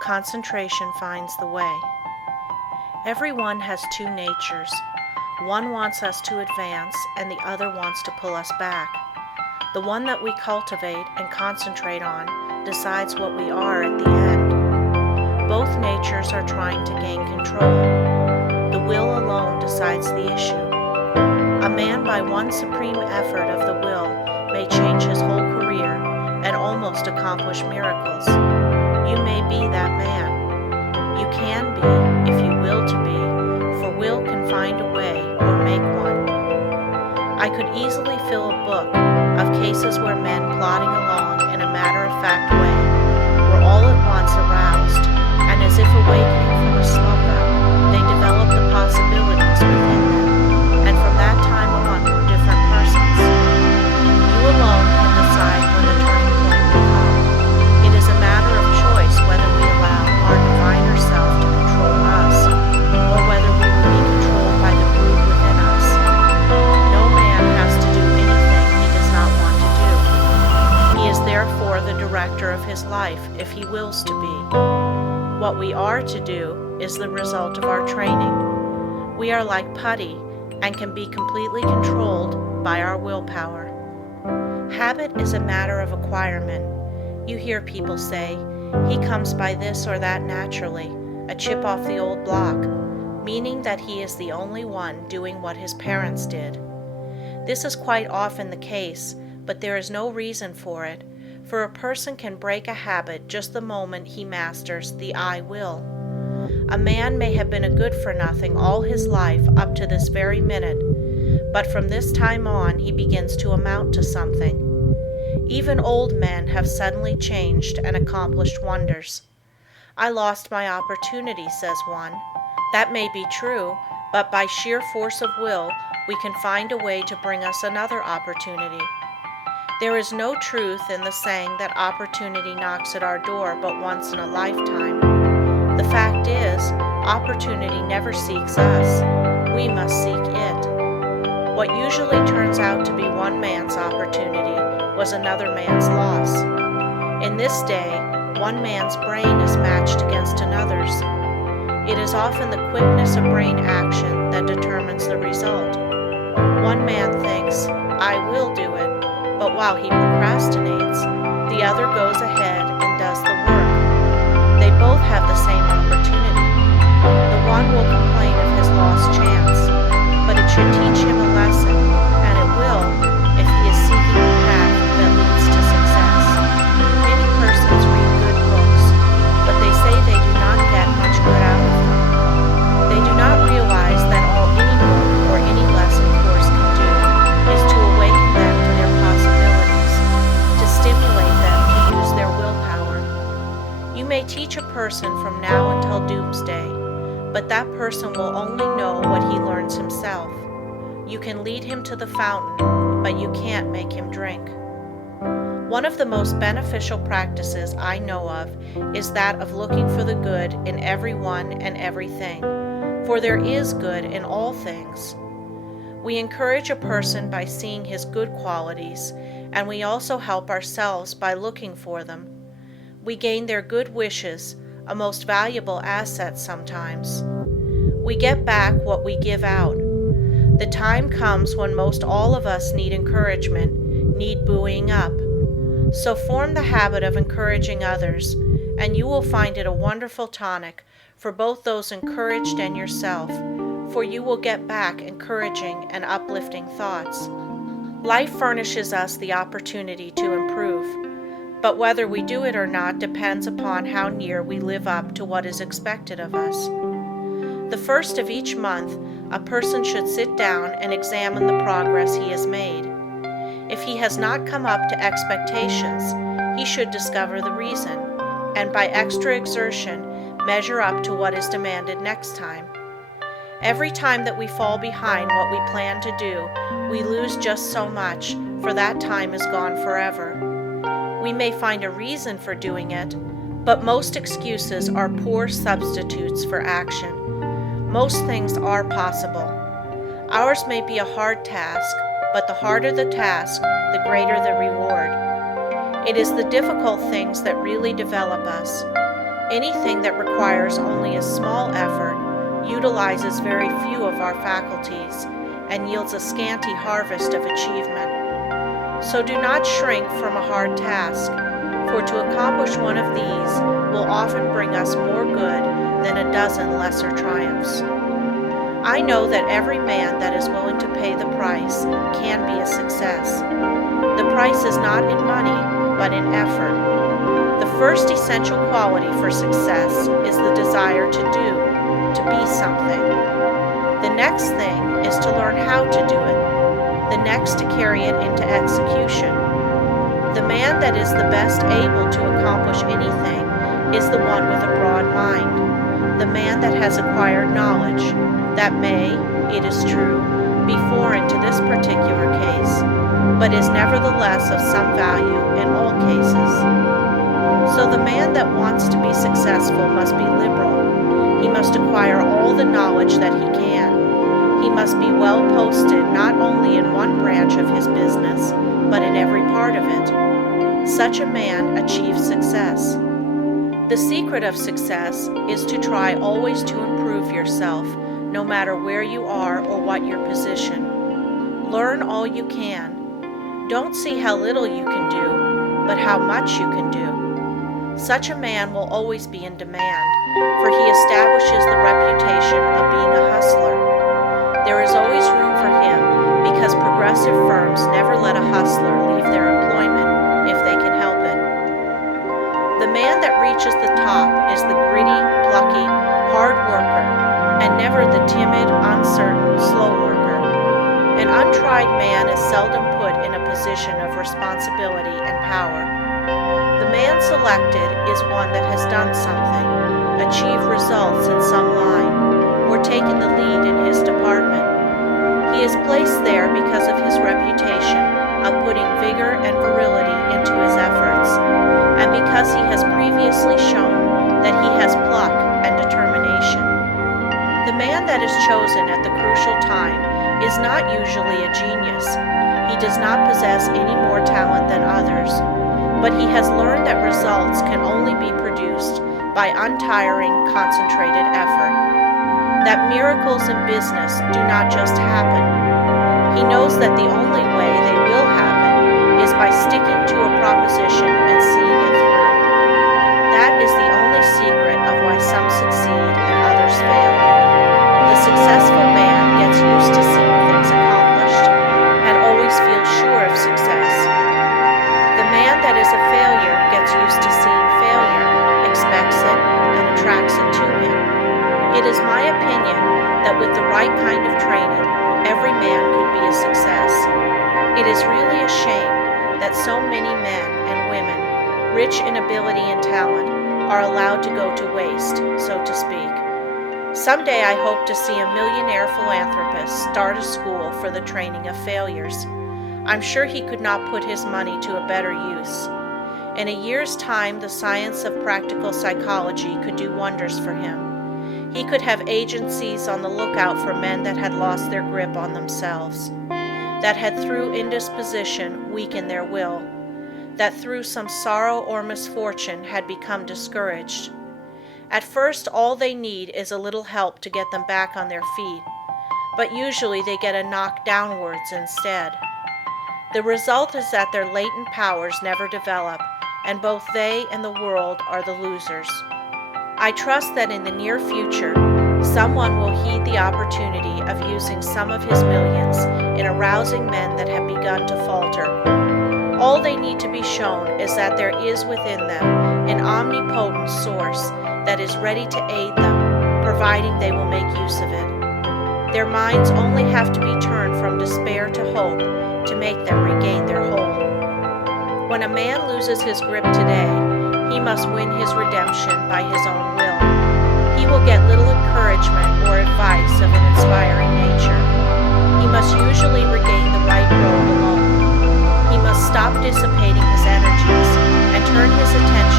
concentration finds the way. Everyone has two natures. One wants us to advance and the other wants to pull us back. The one that we cultivate and concentrate on decides what we are at the end. Both natures are trying to gain control. The will alone decides the issue. A man by one supreme effort of the will may change his whole career and almost accomplish miracles. You may be that man. You can be, if you will to be, for will can find a way or make one. I could easily fill a book of cases where men plodding along in a matter-of-fact way were all at once aroused, and as if awakening from a slumber, they developed the possibilities within them, and from that time on were different persons. You alone can decide when the turning point will come. It is a matter of choice whether we allow our diviner self to control us, or whether we will be controlled by the brood within us. No man has to do anything he does not want to do. He is therefore the director of his life if he wills to be. What we are to do is the result of our training. We are like putty and can be completely controlled by our willpower. Habit is a matter of acquirement. You hear people say, he comes by this or that naturally, a chip off the old block, meaning that he is the only one doing what his parents did. This is quite often the case, but there is no reason for it, for a person can break a habit just the moment he masters the I will. A man may have been a good-for-nothing all his life up to this very minute, but from this time on he begins to amount to something. Even old men have suddenly changed and accomplished wonders. I lost my opportunity, says one. That may be true, but by sheer force of will, we can find a way to bring us another opportunity. There is no truth in the saying that opportunity knocks at our door but once in a lifetime. The fact is, opportunity never seeks us. We must seek it. What usually turns out to be one man's opportunity was another man's loss. In this day, one man's brain is matched against another's. It is often the quickness of brain action that determines the result. One man thinks, I will do it, but while he procrastinates, the other goes ahead and does the work. They both have the same opportunity. The one will complain of his lost chance, but it should teach him a lesson, and it will, if he is seeking the path that leads to success. Many persons read good books, but they say they do not get much good out of them. They do not realize that all any book or any lesson course can do is to awaken them to their possibilities, to stimulate them to use their willpower. You may teach a person from now until doomsday, but that person will only know what he learns himself. You can lead him to the fountain, but you can't make him drink. One of the most beneficial practices I know of is that of looking for the good in everyone and everything, for there is good in all things. We encourage a person by seeing his good qualities, and we also help ourselves by looking for them. We gain their good wishes, a most valuable asset sometimes. We get back what we give out. The time comes when most all of us need encouragement, need buoying up. So form the habit of encouraging others, and you will find it a wonderful tonic for both those encouraged and yourself, for you will get back encouraging and uplifting thoughts. Life furnishes us the opportunity to improve, but whether we do it or not depends upon how near we live up to what is expected of us. The first of each month, a person should sit down and examine the progress he has made. If he has not come up to expectations, he should discover the reason, and by extra exertion, measure up to what is demanded next time. Every time that we fall behind what we plan to do, we lose just so much, for that time is gone forever. We may find a reason for doing it, but most excuses are poor substitutes for action. Most things are possible. Ours may be a hard task, but the harder the task, the greater the reward. It is the difficult things that really develop us. Anything that requires only a small effort utilizes very few of our faculties and yields a scanty harvest of achievement. So do not shrink from a hard task, for to accomplish one of these will often bring us more good than a dozen lesser triumphs. I know that every man that is willing to pay the price can be a success. The price is not in money, but in effort. The first essential quality for success is the desire to do, to be something. The next thing is to learn how to do it. The next to carry it into execution. The man that is the best able to accomplish anything is the one with a broad mind. The man that has acquired knowledge, that may, it is true, be foreign to this particular case, but is nevertheless of some value in all cases. So the man that wants to be successful must be liberal. He must acquire all the knowledge that he can. He must be well posted not only in one branch of his business, but in every part of it. Such a man achieves success. The secret of success is to try always to improve yourself, no matter where you are or what your position. Learn all you can. Don't see how little you can do, but how much you can do. Such a man will always be in demand, for he establishes the reputation of being a hustler. There is always room for him because progressive firms never let a hustler leave their employment if they can help it. The man that reaches the top is the gritty, plucky, hard worker, and never the timid, uncertain, slow worker. An untried man is seldom put in a position of responsibility and power. The man selected is one that has done something, achieved results in some line, or taken the lead in his department. He is placed there because of his reputation of putting vigor and virility into his efforts, and because he has previously shown that he has pluck and determination. The man that is chosen at the crucial time is not usually a genius. He does not possess any more talent than others, but he has learned that results can only be produced by untiring, concentrated effort. That miracles in business do not just happen. He knows that the only way they will happen is by sticking to a proposition and seeing it through. That is the only secret of why some succeed and others fail. The successful man gets used to seeing things accomplished and always feels sure of success. The man that is a failure gets used to seeing failure, expects it, and attracts it to him. It is my opinion that with the right kind of training, every man could be a success. It is really a shame that so many men and women, rich in ability and talent, are allowed to go to waste, so to speak. Someday I hope to see a millionaire philanthropist start a school for the training of failures. I'm sure he could not put his money to a better use. In a year's time, the science of practical psychology could do wonders for him. He could have agencies on the lookout for men that had lost their grip on themselves, that had through indisposition weakened their will, that through some sorrow or misfortune had become discouraged. At first, all they need is a little help to get them back on their feet, but usually they get a knock downwards instead. The result is that their latent powers never develop, and both they and the world are the losers. I trust that in the near future, someone will heed the opportunity of using some of his millions in arousing men that have begun to falter. All they need to be shown is that there is within them an omnipotent source that is ready to aid them, providing they will make use of it. Their minds only have to be turned from despair to hope to make them regain their hold. When a man loses his grip today, he must win his redemption by his own will. He will get little encouragement or advice of an inspiring nature. He must usually regain the right road alone. He must stop dissipating his energies and turn his attention